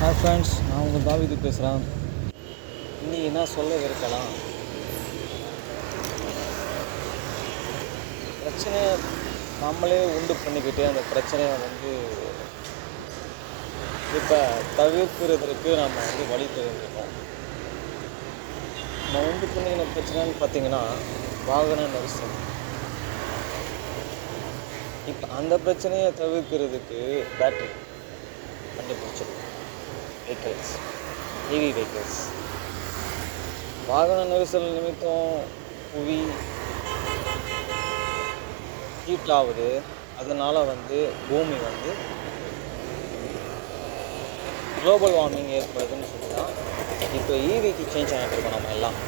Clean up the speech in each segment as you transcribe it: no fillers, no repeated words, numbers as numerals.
Hi friends, நான் உங்கள் தாவீது பேசுகிறேன். இன்றைக்கி என்ன சொல்ல இருக்கலாம், பிரச்சனையை நம்மளே உண்டு பண்ணிக்கிட்டு அந்த பிரச்சனையை இப்போ தவிர்க்கிறதுக்கு நம்ம வழி தெரிஞ்சுக்கணும். நம்ம உண்டு பண்ணிக்கின பிரச்சனைன்னு பார்த்தீங்கன்னா வாகன நெரிசல். இப்போ அந்த பிரச்சனையை தவிர்க்கிறதுக்கு பேட்டரி கண்டுபிடிச்சிடும், வெஹிக்கிள்ஸ், இவி வெஹிக்கிள்ஸ். வாகன நெரிசல் நிமித்தம் புவி ஹீட் ஆகுது. அதனால் பூமி குளோபல் வார்மிங் ஏற்படுதுன்னு சொல்லி தான் இப்போ ஈவிக்கு சேஞ்ச் ஆகிட்டு இருக்கோம் நம்ம எல்லாம்.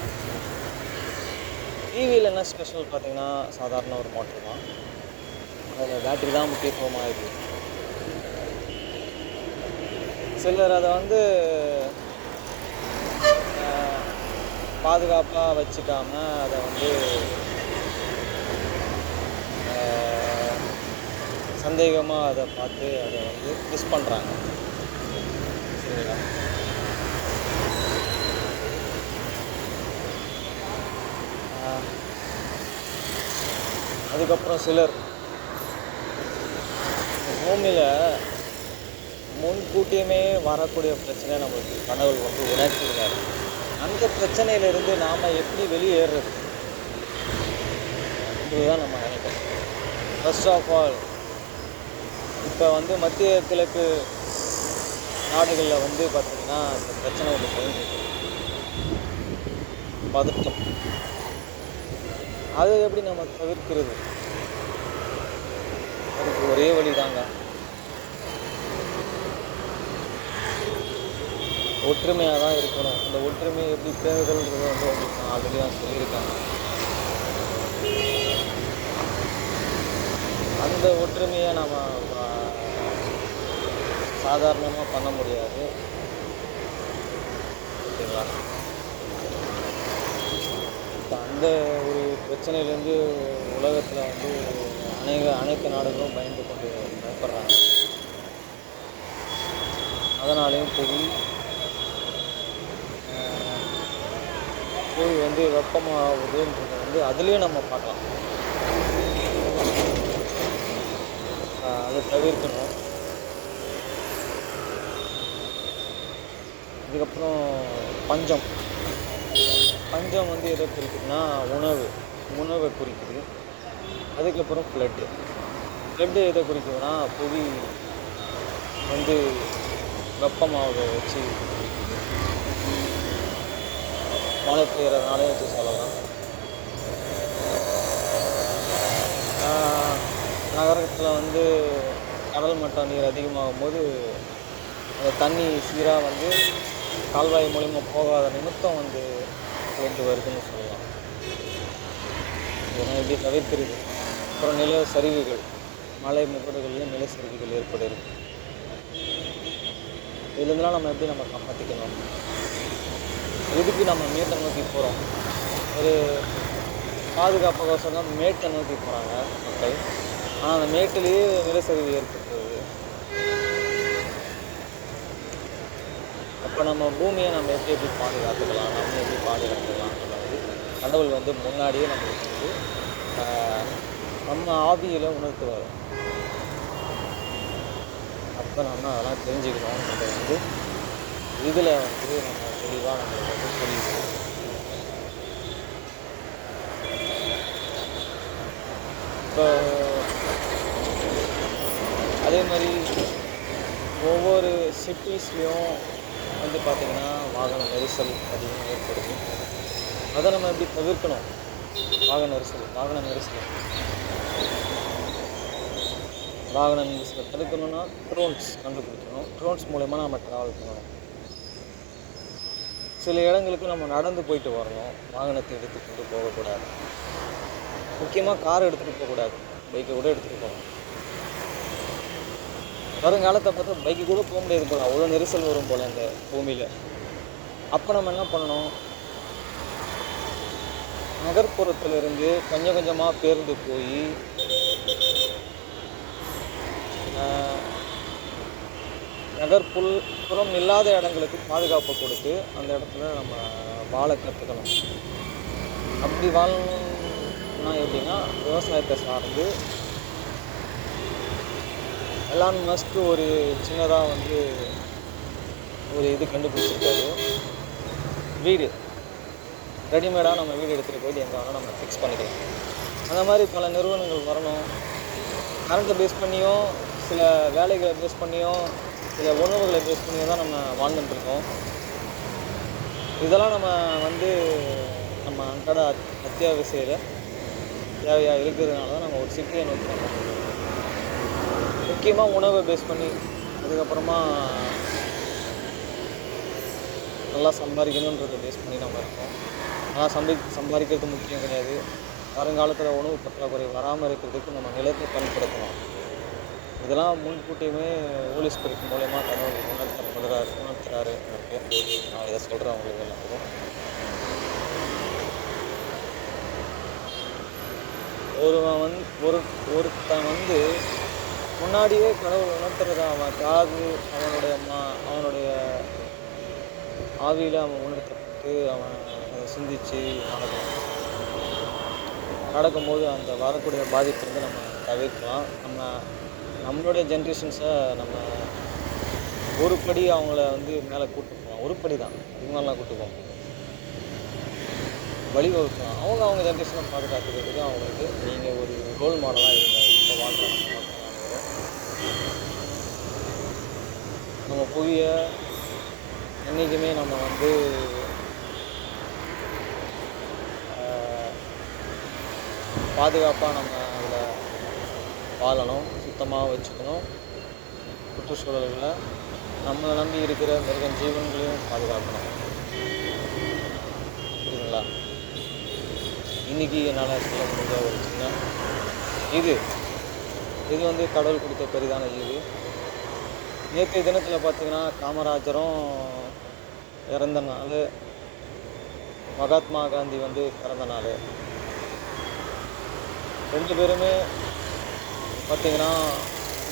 ஈவியில் என்ன ஸ்பெஷல் பார்த்தீங்கன்னா, சாதாரண ஒரு மோட்டர் தான், அதில் பேட்டரி தான் முக்கியத்துவமாக இருக்குது. சிலர் அதை பாதுகாப்பாக வச்சுக்காம அதை சந்தேகமாக அதை பார்த்து அதை மிஸ் பண்ணுறாங்க. சரிங்களா? அதுக்கப்புறம் சிலர் பூமியில் முன்கூட்டியுமே வரக்கூடிய பிரச்சனை நம்மளுக்கு கடவுள் உணர்த்திருக்காரு. அந்த பிரச்சனையிலிருந்து நாம் எப்படி வெளியேறது, இதுதான் நம்ம நினைக்கிறோம். ஃபர்ஸ்ட் ஆஃப் ஆல், இப்போ மத்திய கிழக்கு நாடுகளில் பார்த்திங்கன்னா இந்த பிரச்சனை போயிட்டு பதட்டம். அதை எப்படி நம்ம தவிர்க்கிறது? அதுக்கு ஒரே வழி தாங்க, ஒற்றுமையாக தான் இருக்கணும். அந்த ஒற்றுமையை எப்படி பேணுதல்ன்றது உங்களுக்கு நான் ஆல்ரெடி சொல்லியிருக்காங்க. அந்த ஒற்றுமையை நம்ம சாதாரணமாக பண்ண முடியாது, ஓகேங்களா? இப்போ அந்த ஒரு பிரச்சனையிலேருந்து உலகத்தில் அனைத்து நாடுகளும் பயப்படுறாங்க. அதனாலேயும் புவி வெப்பமாகுதுன்றது அதுலேயும் நம்ம பார்க்கலாம். அதை தவிர்க்கணும். அதுக்கப்புறம் பஞ்சம் எதை குறிக்குதுன்னா உணவை குறிக்குது. அதுக்கப்புறம் ஃப்ளட்டு எதை குறிக்குதுன்னா புவி வெப்பமாக வச்சு மழை பெய்யறதுனாலே வச்சு சொல்லலாம். நகரத்தில் கடல் மட்ட நீர் அதிகமாகும் போது அந்த தண்ணி சீராக கால்வாய் மூலிமா போகாத நிமித்தம் ஃப்ளட்டு வருதுன்னு சொல்லலாம். இதெல்லாம் எப்படி தவிர்க்கிறது? அப்புறம் நில சரிவுகள், மலை முகடுகளில் நில சரிவுகள் ஏற்படுது. இதுலேருந்துலாம் நம்ம காப்பாற்றிக்கணும். இதுக்கு நம்ம மேட்டை நோக்கி போகிறோம். ஒரு பாதுகாப்புக்கோசரம் தான் மேட்டை நோக்கி போகிறாங்க மக்கள். ஆனால் அந்த மேட்டிலேயே நிலச்சரிவு ஏற்பட்டுருது. அப்போ நம்ம பூமியை நம்ம எப்படி பாதுகாத்துக்கலாம், கடவுள் முன்னாடியே நம்மளுக்கு நம்ம ஆவியில் உணர்த்துவார். அப்போ நம்ம அதெல்லாம் தெரிஞ்சுக்கணும். நம்ம இதில் நம்ம தெளிவாக நம்மளுக்கு புரியுது. இப்போ அதே மாதிரி ஒவ்வொரு சிட்டிஸ்லேயும் பார்த்திங்கன்னா வாகன நெரிசல் அதிகம் ஏற்படுது. அதை நம்ம எப்படி தவிர்க்கணும்? வாகன நெரிசலை தடுக்கணும்னா ட்ரோன்ஸ் கண்டுபிடிக்கணும். ட்ரோன்ஸ் மூலயமா நம்ம ட்ராவல் பண்ணணும். சில இடங்களுக்கு நம்ம நடந்து போயிட்டு வரணும். வாகனத்தை எடுத்துக்கிட்டு போகக்கூடாது. முக்கியமாக கார் எடுத்துகிட்டு போகக்கூடாது, பைக்கை கூட எடுத்துகிட்டு போகணும். வருங்காலத்தை பார்த்தா பைக்கு கூட போக முடியாது போல், அவ்வளோ நெரிசல் வரும் போல் அந்த பூமியில். அப்போ நம்ம என்ன பண்ணணும்? நகர்ப்புறத்திலிருந்து கொஞ்சம் கொஞ்சமாக பேருந்து போய் நகர்ப்புறம் இல்லாத இடங்களுக்கு பாதுகாப்பை கொடுத்து அந்த இடத்துல நம்ம வாழ கற்றுக்கணும். அப்படி வாழணும்னா எப்படின்னா, விவசாயத்தை சார்ந்து எலான் மஸ்க் ஒரு சின்னதாக வந்து ஒரு இது கண்டுபிடிச்சிருக்காரு. வீடு ரெடிமேடாக நம்ம வீடு எடுத்துகிட்டு போயிட்டு எங்கே வேணால் நம்ம ஃபிக்ஸ் பண்ணிக்கலாம். அந்த மாதிரி பல நிறுவனங்கள் வரணும். கரண்ட்டை பேஸ் பண்ணியும், சில வேலைகளை பேஸ் பண்ணியும், சில உணவுகளை பேஸ் பண்ணியும் தான் நம்ம வாழ்ந்துட்டுருக்கோம். இதெல்லாம் நம்ம வந்து நம்ம அன்றாட அத்தியாவசிய தேவையாக இருக்கிறதுனால தான் நம்ம ஒரு சிட்டியை நோக்கி நம்ம முக்கியமாக உணவை பேஸ் பண்ணி, அதுக்கப்புறமா நல்லா சம்பாதிக்கணுன்றதை பேஸ் பண்ணி நம்ம இருக்கோம். ஆனால் சம்பாதிக்கிறது முக்கியம் கிடையாது. வருங்காலத்தில் உணவு பற்றாக்குறை வராமல் இருக்கிறதுக்கு நம்ம நிலத்தை பயன்படுத்தணும். இதெல்லாம் முன்கூட்டியுமே ஹோலி ஸ்பிரிட் மூலயமா கடவுள் உணர்த்துறாரு எனக்கு. நான் இதை சொல்கிறேன் உங்களுக்கு எல்லாத்துக்கும். ஒருத்தன் வந்து முன்னாடியே கடவுள் உணர்த்துறத அவன் காது அவனுடைய ஆவியில் அவன் உணர்த்தப்பட்டு அவன் அதை சிந்தித்து நடக்கும்போது அந்த வரக்கூடிய பாதிப்பு நம்ம தவிர்க்கலாம். நம்மளுடைய ஜென்ரேஷன்ஸை நம்ம ஒரு படி அவங்கள வந்து மேலே கூட்டு போகலாம். ஒரு படி தான், இது மாதிரிலாம் கூட்டு போகலாம், வழிவகுக்கலாம். அவங்க ஜென்ரேஷனை பாதுகாத்துக்கிறதுக்கு அவங்களுக்கு நீங்கள் ஒரு ரோல் மாடலாக இருங்க. இப்போ வாழ்கிற நம்ம புவியை என்றைக்குமே நம்ம வந்து பாதுகாப்பாக நம்ம அதில் வாழணும், சுத்தமாக வச்சுக்கணும். சுற்றுச்சூழல்களை நம்மளை நம்பி இருக்கிற மிருக ஜீவன்களையும் பாதுகாக்கணும். புரியுதுங்களா? இன்றைக்கி என்னால் சொல்ல முடிஞ்ச ஒரு சின்ன இது வந்து கடவுள் கொடுத்த பெரிதான இது. நேற்றைய தினத்தில் பார்த்திங்கன்னா காமராஜரும் இறந்த நாள், மகாத்மா காந்தி வந்து பிறந்த நாள். 2 பேருமே பார்த்திங்கன்னா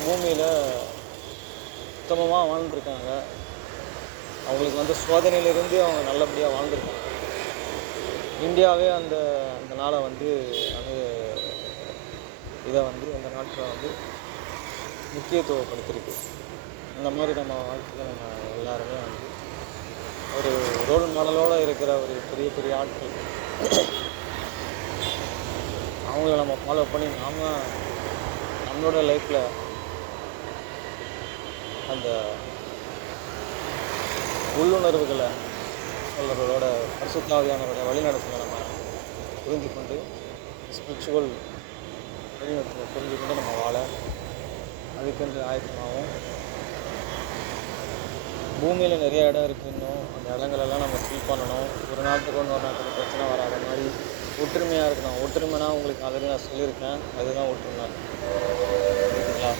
பூமியில் உத்தமமாக வாழ்ந்துருக்காங்க. அவங்களுக்கு வந்து சோதனையிலிருந்து அவங்க நல்லபடியாக வாழ்ந்துருக்காங்க. இந்தியாவே அந்த நாளை வந்து இதை வந்து அந்த நாட்டில் வந்து முக்கியத்துவப்படுத்திருக்கு. இந்த மாதிரி நம்ம வாழ்க்கையில் நம்ம எல்லாருமே வந்து ஒரு ரோல் மாடலோடு இருக்கிற ஒரு பெரிய பெரிய ஆட்கள், அவங்கள நம்ம ஃபாலோ பண்ணி நம்மளோட லைஃப்பில் அந்த உள்ளுணர்வுகளை சொல்கிறதோட பரிசுத்தாவியானவருடைய வழிநடத்தலை நம்ம புரிந்து கொண்டு ஸ்பிரிச்சுவல் வழிநடத்தலை புரிஞ்சுக்கொண்டு நம்ம வாழ அதுக்கென்று ஆயத்தமாகவும், பூமியில் நிறைய இடம் இருக்குது. இன்னும் அந்த இடங்களெல்லாம் நம்ம ஃபில் பண்ணணும். ஒரு நாட்டுக்கு இன்னொரு நாட்டுக்கு பிரச்சனை வராத மாதிரி ஒற்றுமையாக இருக்கணும். ஒற்றுமைனா உங்களுக்கு ஆல்ரெடி நான் சொல்லியிருக்கேன், அதுதான் ஒற்றுமை. சரிங்களா?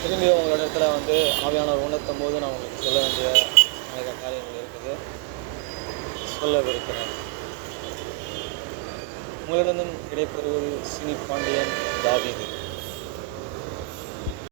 திரும்பி உங்களோட இடத்துல வந்து ஆவியானவர் உணர்த்தும் போது நான் உங்களுக்கு சொல்ல வேண்டிய அநேக காரியங்கள் இருக்குது, சொல்லவிருக்கிறேன். உங்களிடம் கிடைப்பெறுவது சினி பாண்டியன் தாவீது.